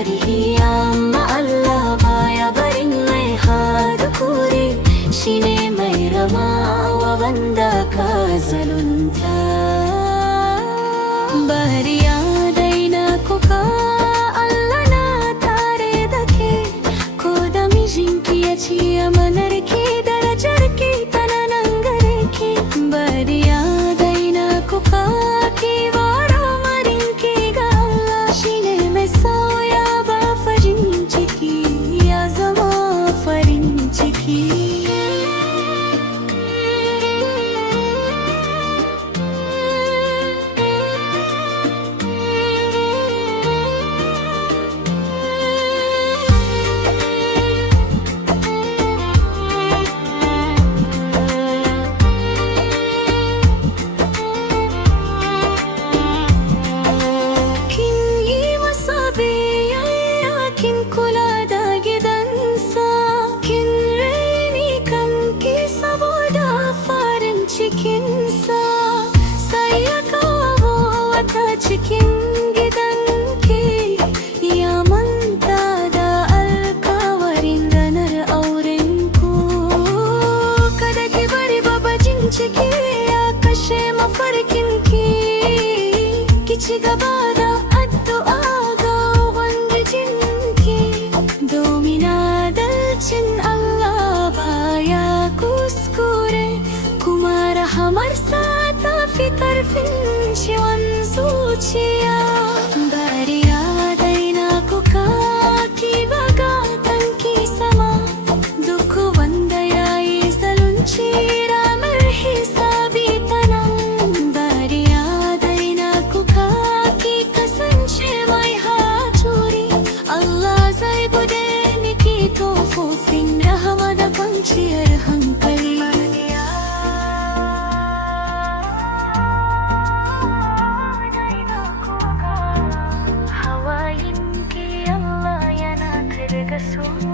tarihi amma Allah baya barin mai hakuri, shine mai ramawa wanda ka zalunta. Bari ya daina kuka, Allah na tare da ke, ko da mijinki ya ci amanarki, darajarki tana nan gare ki. Bari ya daina kuka, ki bara marinki ga Allah, shine mai sauya ba farin ciki ya zama farin ciki. Kula da gidansa, kin raini kanki saboda farin cikinsa, sai ya kawo wata cikin gidanki, ya manta da alkawarin ranar aurenku. Kada ki bari babajin ciki ya kashe mafarkinki, ki ci gaba da addu'a ga Ubangijinki, domin adalcin Allah baya kuskure, kuma rahamarsa ta fi ƙarfin ciwon zuciya. Bari ya daina kuka, ki baga kanki sama, duk wanda ya yi zalunci ranar hisabi ta nan. Bari ya daina kuka, ki kasance mai haturi, Allah zai bude miki kofofin rahama da kwanciyar hankali. Hawayenki Allah yana kirga su.